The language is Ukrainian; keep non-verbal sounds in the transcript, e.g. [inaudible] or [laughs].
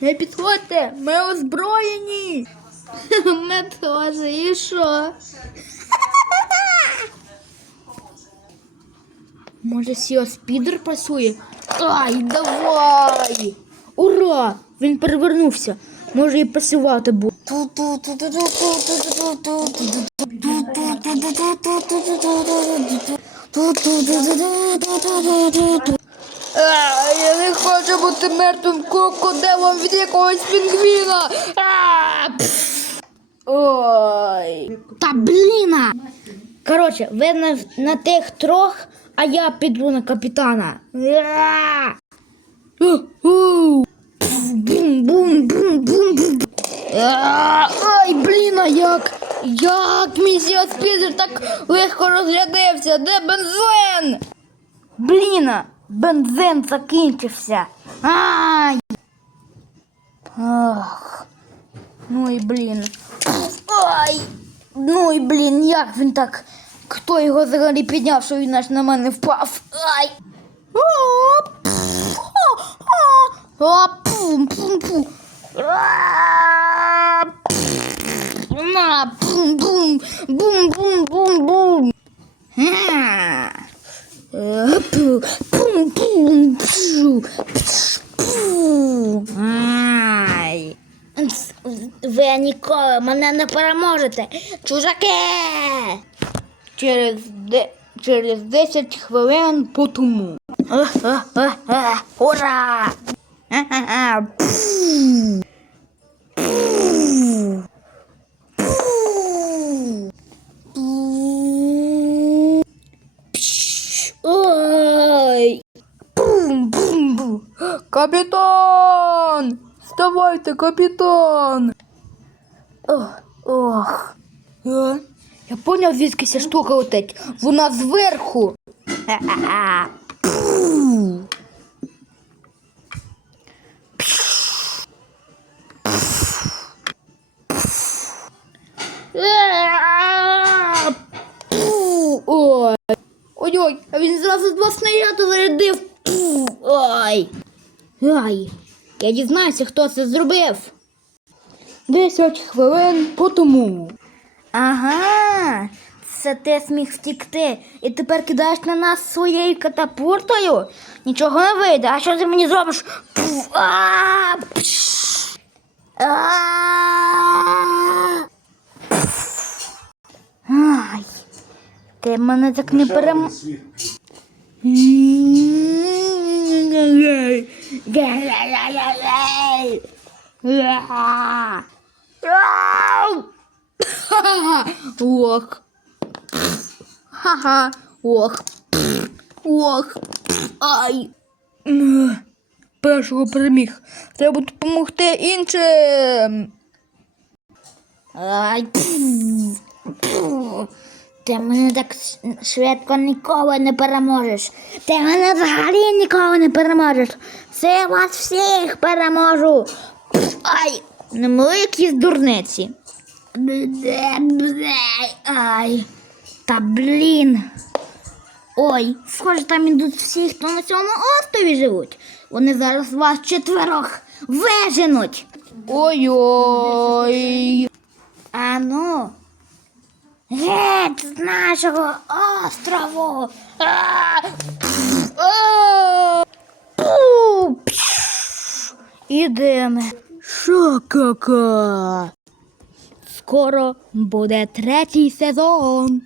Не підходьте, ми озброєні. [laughs] Ми теж, і що? [laughs] Може, Сіо Спідер працює? Ай, давай! Ура! Він перевернувся. Може і працювати буде. А, я не хочу бути мертвим крокодилом від якогось пінгвіна. А. Ой. Та бліна. Коротше, ви на, на тих трьох, а я піду на капітана. Бум-бум-бум-бум-бум. Ай, блін, а як? Як мій Спідер так легко розрядився? Де бензин? Бліна, бензин закінчився. Ай. Ах. Ну і блін. Ай. Ну і блін, як він так? Хто його взагалі підняв, що він аж на мене впав? Ай. О, пф, о, о, о, пум, пум, пум. А, пф, На, бум, бум, бум, бум, бум, бум. Ай. Ви ніколи мене не переможете, чужаки! Через, де, через 10 хвилин по тому. Ура! Е-е-е, пф. Ой! Бум-бум-бум! Капітан! Вставайте, капітан! Ох, ох. Е? Я поняв, звідки ця штука летить. Вона зверху. Ха-ха-ха. Пф. Е, пф. Ой. Ой-ой, а він зразу два снаряди зарядив. Пф. Ой. Ай. Я дізнаюся, хто це зробив. Десять хвилин по тому. Ага, це ти зміг втікти і тепер кидаєш на нас своєю катапультою? Нічого не вийде, а що ти мені зробиш? Ай, ти мене так не перем... Ох. Ха-ха. Ох. Ох. Ай. Першого переміг. Треба допомогти іншим. Ай. Ти мене так швидко ніколи не переможеш. Ти мене взагалі ніколи не переможеш. Це я вас всіх переможу. Пф, Ай, не мої якісь дурниці. Ай. Та блін. Ой, схоже, там ідуть всі, хто на цьому острові живуть. Вони зараз вас четверох виженуть. Ой-ой. А ну, Геть з нашого острову. Шокака. Ідемо. Ша-ка-ка. Скоро буде третій сезон.